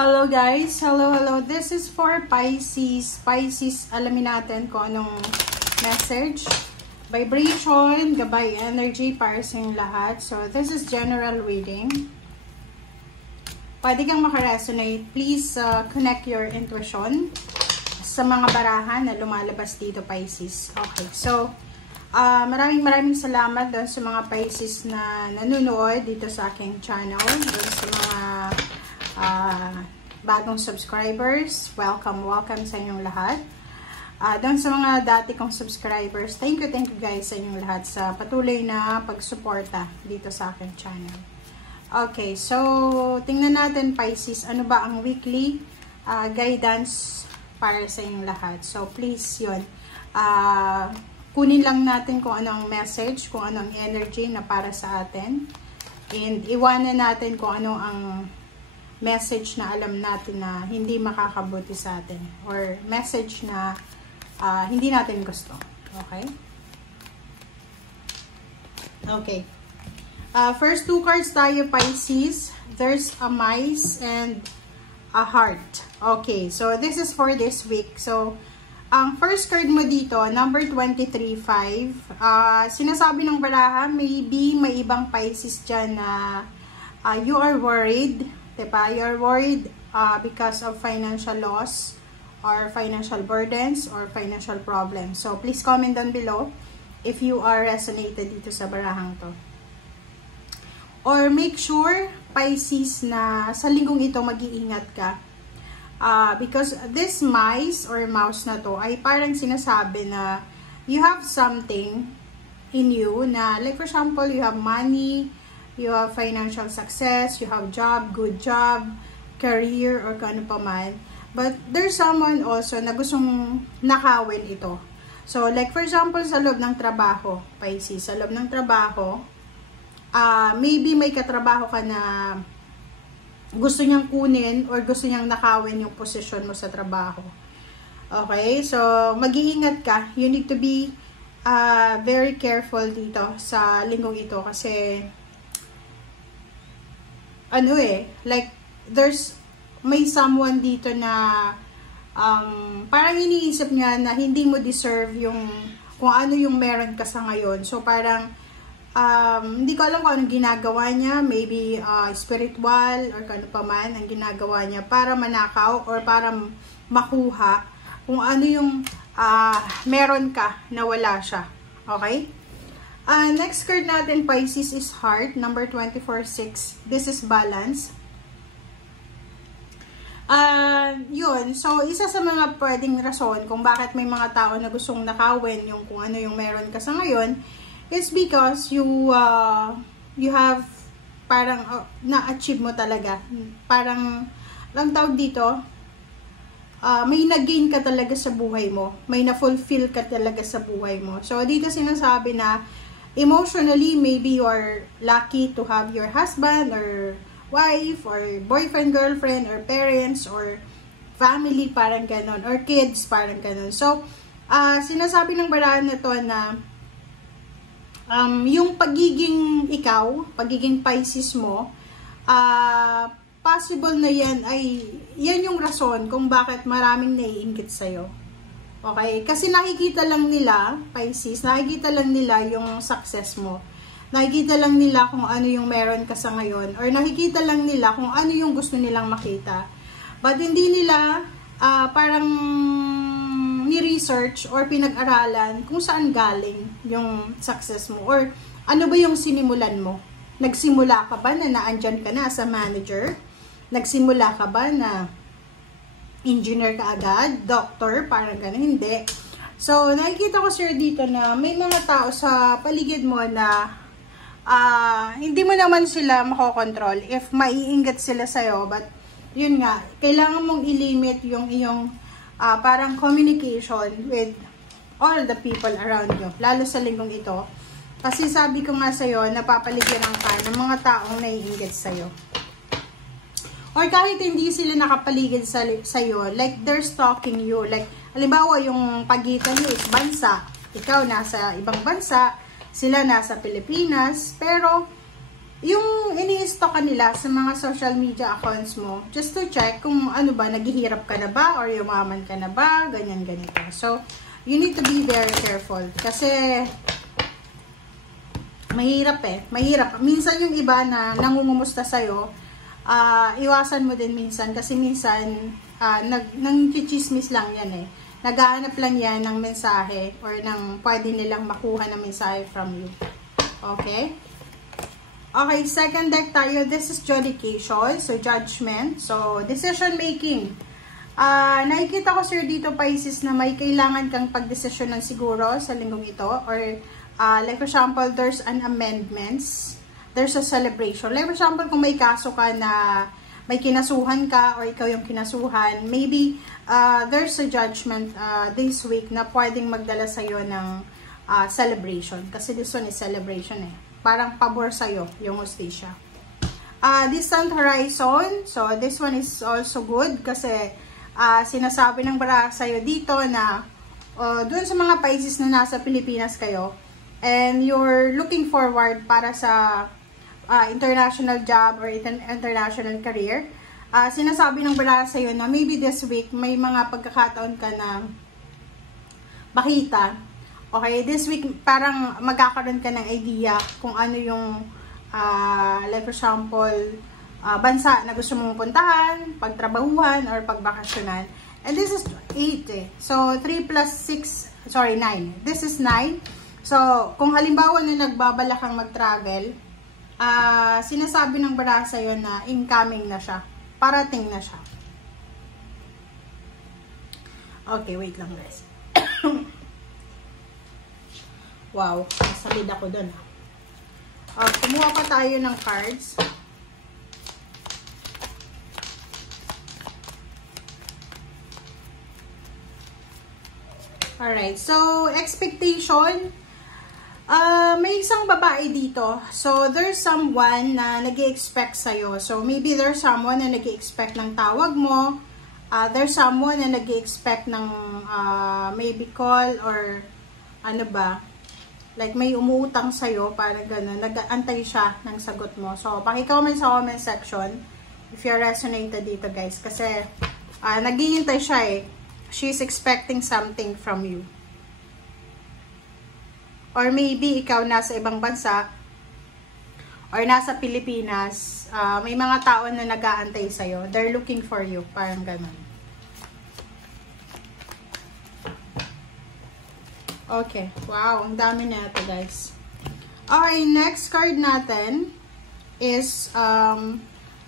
Hello guys! Hello! This is for Pisces. Pisces, alamin natin kung anong message, vibration, gabay energy para sa inyong lahat. So, this is general reading. Pwede kang makaresonate. Please connect your intuition sa mga barahan na lumalabas dito, Pisces. Okay, so, maraming salamat doon sa mga Pisces na nanonood dito sa aking channel. Doon sa mga bagong subscribers, welcome sa inyong lahat. Doon sa mga dati kong subscribers, thank you guys sa inyong lahat sa patuloy na pagsuporta dito sa aking channel. Okay, so tingnan natin Pisces, ano ba ang weekly guidance para sa inyong lahat. So please yun, kunin lang natin kung anong message, kung anong energy na para sa atin, and iwanan natin kung ano ang message na alam natin na hindi makakabuti sa atin, or message na hindi natin gusto. Okay? Okay. First two cards tayo, Pisces. There's a mice and a heart. Okay, so this is for this week. So, ang first card mo dito, number 23-5. Sinasabi ng baraha, maybe may ibang Pisces dyan na you are worried. Diba? You are worried because of financial loss or financial burdens or financial problems. So, please comment down below if you are resonated dito sa barahang to. Or make sure, Pisces, na sa linggong ito mag-iingat ka. Because this mice or mouse na to ay parang sinasabi na you have something in you na, like for example, you have money, you have financial success, you have job, good job, career, or kung ano pa man. But there's someone also na gustong nakawin ito. So, like for example, sa loob ng trabaho, Pisces, sa loob ng trabaho, maybe may katrabaho ka na gusto niyang kunin or gusto niyang nakawin yung posisyon mo sa trabaho. Okay? So, mag-iingat ka. You need to be very careful dito sa linggong ito kasi like, may someone dito na parang iniisip niya na hindi mo deserve yung kung ano yung meron ka sa ngayon. So, parang hindi ko alam kung anong ginagawa niya, maybe spiritual or kung ano pa man ang ginagawa niya para manakaw or para makuha kung ano yung meron ka na wala siya. Okay? Next card natin, Pisces, is heart, number 24-6. This is balance. Yun. So, isa sa mga pwedeng rason kung bakit may mga tao na gustong nakawin yung kung ano yung meron ka sa ngayon, is because you have parang na-achieve mo talaga. Parang, lang tawag dito, may nag-gain ka talaga sa buhay mo. May na-fulfill ka talaga sa buhay mo. So, dito sinasabi na emotionally, maybe you are lucky to have your husband or wife or boyfriend, girlfriend, or parents, or family, parang ganon, or kids, parang ganon. So, sinasabi ng barahan na to na yung pagiging ikaw, pagiging Pisces mo, possible na yan yung rason kung bakit maraming naiinggit sa'yo. Okay? Kasi nakikita lang nila, Pisces, nakikita lang nila yung success mo. Nakikita lang nila kung ano yung meron ka sa ngayon. Or nakikita lang nila kung ano yung gusto nilang makita. But hindi nila parang ni-research or pinag-aralan kung saan galing yung success mo. Or ano ba yung sinimulan mo. Nagsimula ka ba na naandyan ka na sa manager? Nagsimula ka ba na engineer ka agad, doctor, parang gano'n, hindi. So, nakikita ko sir dito na may mga tao sa paligid mo na hindi mo naman sila makokontrol if maiingat sila sa'yo. But, yun nga, kailangan mong i-limit yung iyong parang communication with all the people around you, lalo sa linggong ito. Kasi sabi ko nga sa'yo, napapaligyan ka ng mga taong naiingat sa'yo. Or kahit hindi sila nakapaligid sa'yo, like they're stalking you. Like, halimbawa, yung pagitan nyo is bansa. Ikaw nasa ibang bansa, sila nasa Pilipinas, pero yung ini-stock ka nila sa mga social media accounts mo, just to check kung ano ba, naghihirap ka na ba, or yumaman ka na ba, ganyan, ganito. So, you need to be very careful. Kasi, mahirap eh. Mahirap. Minsan yung iba na nangungumusta sa'yo, iwasan mo din minsan. Kasi minsan, nang-chismis lang yan eh. Naghahanap lang yan ng mensahe or ng pwede nilang makuha ng mensahe from you. Okay? Okay, second deck tayo. This is judication. So, judgment. So, decision making. Nakikita ko sir dito, Pisces, na may kailangan kang pagdesisyonan siguro sa linggong ito. Or, like for example, there's an amendments. There's a celebration. Like for example, kung may kaso ka na may kinasuhan ka or ikaw yung kinasuhan, maybe there's a judgment this week na pwedeng magdala sa'yo ng celebration. Kasi this one is celebration eh. Parang pabor sa'yo yung hostisya. Distant horizon. So, this one is also good kasi sinasabi ng bara sa'yo dito na dun sa mga Pisces na nasa Pilipinas kayo and you're looking forward para sa international job or international career, sinasabi ng bara sa'yo na maybe this week may mga pagkakataon ka na makita. Okay, this week parang magkakaroon ka ng idea kung ano yung like for example, bansa na gusto mong puntahan, pagtrabahuhan, or pagbakasyonan. And this is 8 eh. So, 3 plus 6, sorry, 9. This is 9. So, kung halimbawa na nagbabala kang mag-travel, sinasabi ng bara sa'yo na incoming na siya. Parating na siya. Okay, wait lang guys. Wow, nasalid ako dun. Kumuha pa tayo ng cards. Alright, so expectation. May isang babae dito. So, there's someone na nag-i-expect sa'yo. So, maybe there's someone na nag-i-expect ng tawag mo. There's someone na nag-i-expect ng maybe call or ano ba, like may umuutang sa'yo, parang gano'n. Nag-aantay siya ng sagot mo. So, paki-comment sa comment section if you resonated dito guys. Kasi, naghihintay siya eh. She's expecting something from you. Or maybe ikaw nasa ibang bansa or nasa Pilipinas, may mga tao na nag-aantay sa'yo. They're looking for you. Parang gano'n. Okay. Wow. Ang dami na ito, guys. Okay. Next card natin is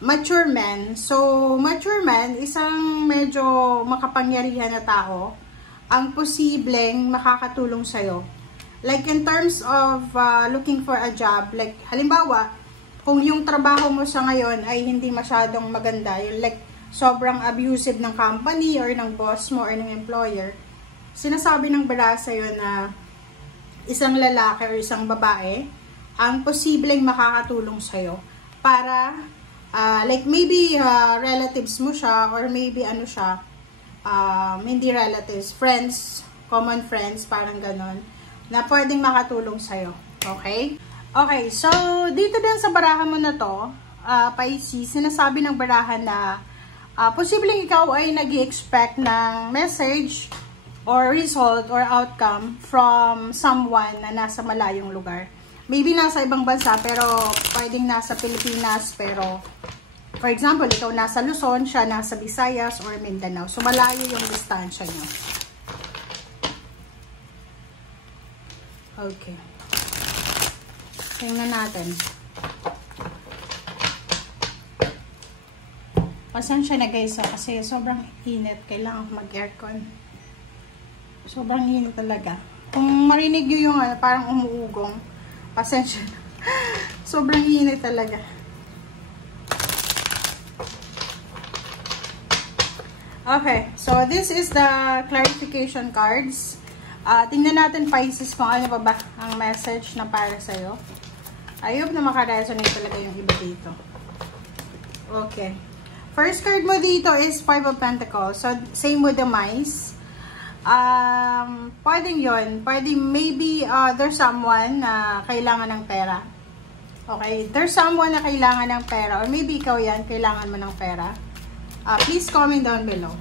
mature man. So, mature man, isang medyo makapangyarihan na tao ang posibleng makakatulong sa'yo. Like, in terms of looking for a job, like, halimbawa, kung yung trabaho mo sa ngayon ay hindi masyadong maganda, yung like, sobrang abusive ng company or ng boss mo or ng employer, sinasabi ng bara sa'yo na isang lalaki or isang babae ang posibleng makakatulong sa'yo para, like, maybe relatives mo siya or maybe ano siya, hindi relatives, friends, common friends, parang ganon, na pwedeng makatulong sa'yo. Okay? Okay, so, dito din sa barahan mo na to, Pisces, sinasabi ng barahan na posibleng ikaw ay nag-i-expect ng message or result or outcome from someone na nasa malayong lugar. Maybe nasa ibang bansa, pero pwedeng nasa Pilipinas, pero for example, ikaw nasa Luzon, siya nasa Visayas or Mindanao. So, malayo yung distansya nyo. Okay. Tingnan natin. Pasensya na guys, kasi sobrang init. Kailangan mag-aircon. Sobrang init talaga. Kung marinig nyo yung parang umuugong, pasensya na. Sobrang init talaga. Okay, so this is the clarification cards. Tingnan natin, Pisces, kung ano ba ang message na para sa'yo. I hope na makaresonate talaga yung iba dito. Okay. First card mo dito is 5 of Pentacles. So, same with the mice. Pwedeng yun. Pwedeng maybe there's someone na kailangan ng pera. Okay, there's someone na kailangan ng pera or maybe ikaw yan, kailangan mo ng pera. Please comment down below.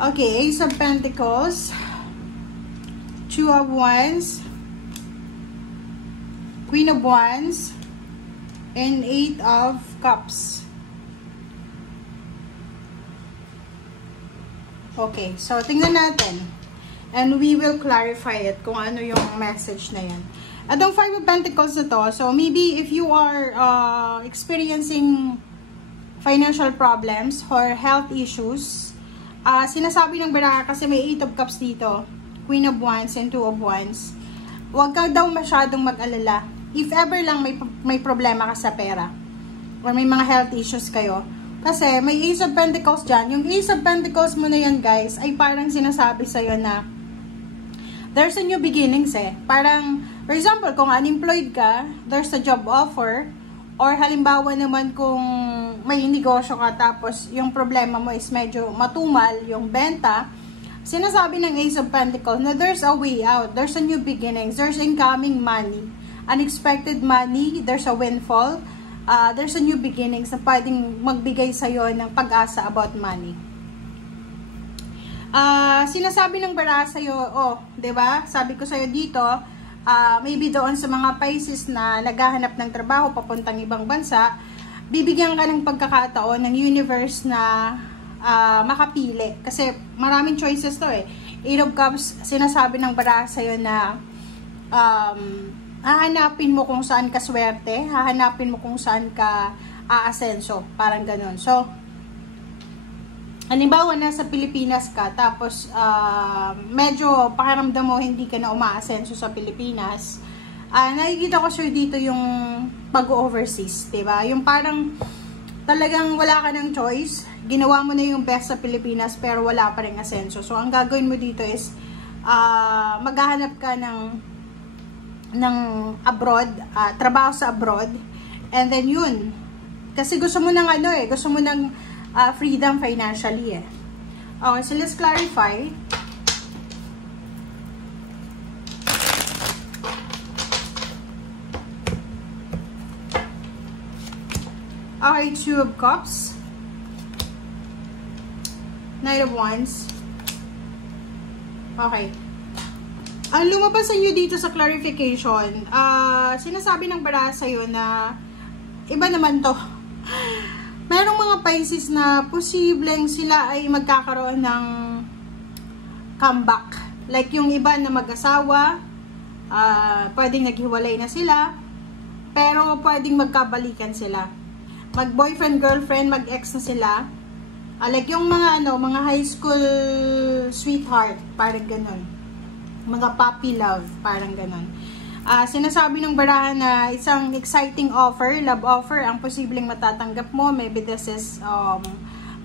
Okay, Ace of Pentacles, Two of Wands, Queen of Wands, and Eight of Cups. Okay, so tingnan natin. And we will clarify it kung ano yung message na yan. At ang Five of Pentacles na to, so maybe if you are experiencing financial problems or health issues, sinasabi ng baraha kasi may Eight of Cups dito, Queen of Wands and Two of Wands, huwag ka daw masyadong mag-alala. If ever lang may problema ka sa pera or may mga health issues kayo, kasi may Ace of Pentacles dyan. Yung Ace of Pentacles mo na yan, guys, ay parang sinasabi sa'yo na there's a new beginnings eh. Parang, for example, kung unemployed ka, there's a job offer. Or halimbawa naman kung may negosyo ka tapos yung problema mo is medyo matumal, yung benta, sinasabi ng Ace of Pentacles na there's a way out. There's a new beginnings. There's incoming money. Unexpected money. There's a windfall. There's a new beginnings na pwedeng magbigay sa'yo ng pag-asa about money. Sinasabi ng baraha sa'yo, oh, diba? Sabi ko sa'yo dito, maybe doon sa mga Pisces na naghahanap ng trabaho papuntang ibang bansa, bibigyan ka ng pagkakataon ng universe na makapili. Kasi maraming choices to eh. Eight of Cups, sinasabi ng baraha sa'yo na hahanapin mo kung saan ka swerte, hahanapin mo kung saan ka aasenso. Parang ganun. So, halimbawa, nasa Pilipinas ka, tapos medyo pakiramdam mo hindi ka na umaasenso sa Pilipinas, nakikita ko sure dito yung pag-overseas, diba? Yung parang talagang wala ka ng choice, ginawa mo na yung best sa Pilipinas, pero wala pa rin asenso. So, ang gagawin mo dito is, maghahanap ka ng abroad, trabaho sa abroad, and then yun, kasi gusto mo ng gusto mo ng freedom financially eh. Okay, so let's clarify. Okay, Two of Cups, Knight of Wands. Okay. Ang lumabas sa inyo dito sa clarification, sinasabi ng baraha sa'yo na iba naman to. Merong mga Pisces na posibleng sila ay magkakaroon ng comeback. Like yung iba na mag-asawa, pwedeng naghiwalay na sila, pero pwedeng magkabalikan sila. Mag-boyfriend, girlfriend, mag-ex na sila. Like yung mga mga high school sweetheart, parang ganun. Mga puppy love, parang ganun. Sinasabi ng baraha na isang exciting offer, love offer, ang posibleng matatanggap mo. Maybe this is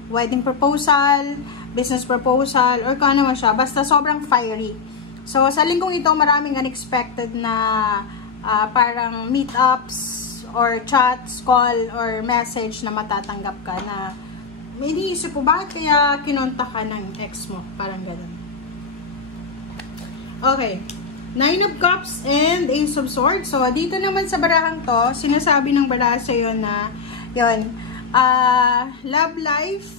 wedding proposal, business proposal, or kung ano man siya. Basta sobrang fiery. So, sa linggong ito, maraming unexpected na parang meetups, or chats, call, or message na matatanggap ka na may iniisip po, bakit kaya kinonta ka ng ex mo? Parang ganun. Okay. Nine of Cups and Ace of Swords. So, dito naman sa barahang to, sinasabi ng baraha sa'yo na, yun, love life,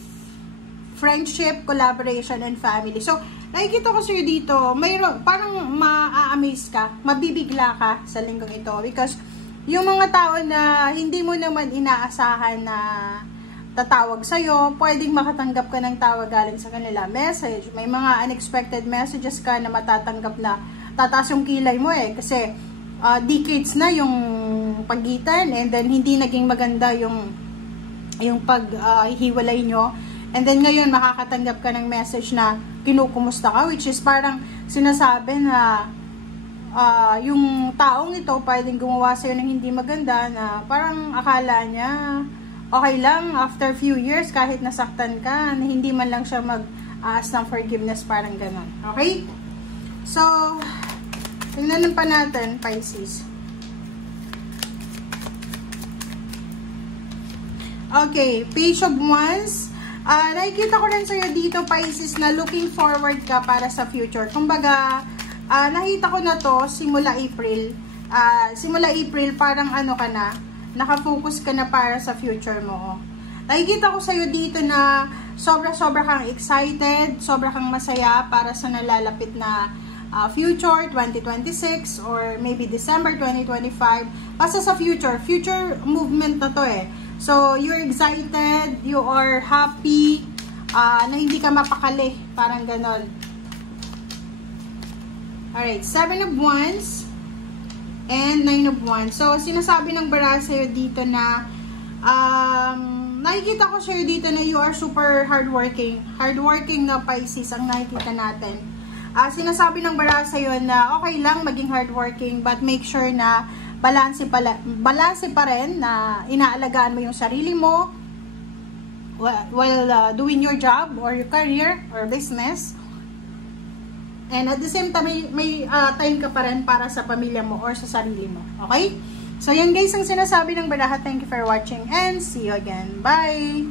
friendship, collaboration, and family. So, nakikita ko sa'yo dito, mayroon, parang ma-amaze ka, mabibigla ka sa linggong ito. Because, yung mga tao na hindi mo naman inaasahan na tatawag sa'yo, pwedeng makatanggap ka ng tawag galing sa kanila. Message, may mga unexpected messages ka na matatanggap na tataas yung kilay mo eh. Kasi, decades na yung pagitan and then hindi naging maganda yung paghiwalay nyo. And then ngayon, makakatanggap ka ng message na kinukumusta ka, which is parang sinasabi na yung taong ito pwedeng gumawa sa'yo ng hindi maganda na parang akala niya okay lang after few years kahit nasaktan ka na hindi man lang siya mag-ask ng forgiveness, parang ganon. Okay? So, tingnan pa natin, Pisces. Okay, Page of Wands. Nakikita ko rin sa'yo dito, Pisces, na looking forward ka para sa future. Kumbaga, Nakita ko na to simula April. Simula April, parang ano ka na, nakafocus ka na para sa future mo. Nakikita ko sa'yo dito na sobra-sobra kang excited, sobra kang masaya para sa nalalapit na future 2026 or maybe December 2025. Basta sa future movement na to eh. So, you're excited, you are happy, na hindi ka mapakali, parang ganon. Alright, 7 of Wands and 9 of Wands. So, sinasabi ng bara sa'yo dito na nakikita ko sa'yo dito na you are super hardworking. Hardworking na Pisces ang nakikita natin. Sinasabi ng bara sa'yo na okay lang maging hardworking but make sure na balanse pa rin na inaalagaan mo yung sarili mo while doing your job or your career or business. And at the same time, may time ka pa rin para sa pamilya mo or sa sarili mo. Okay? So, yan guys ang sinasabi ng baraha. Thank you for watching and see you again. Bye!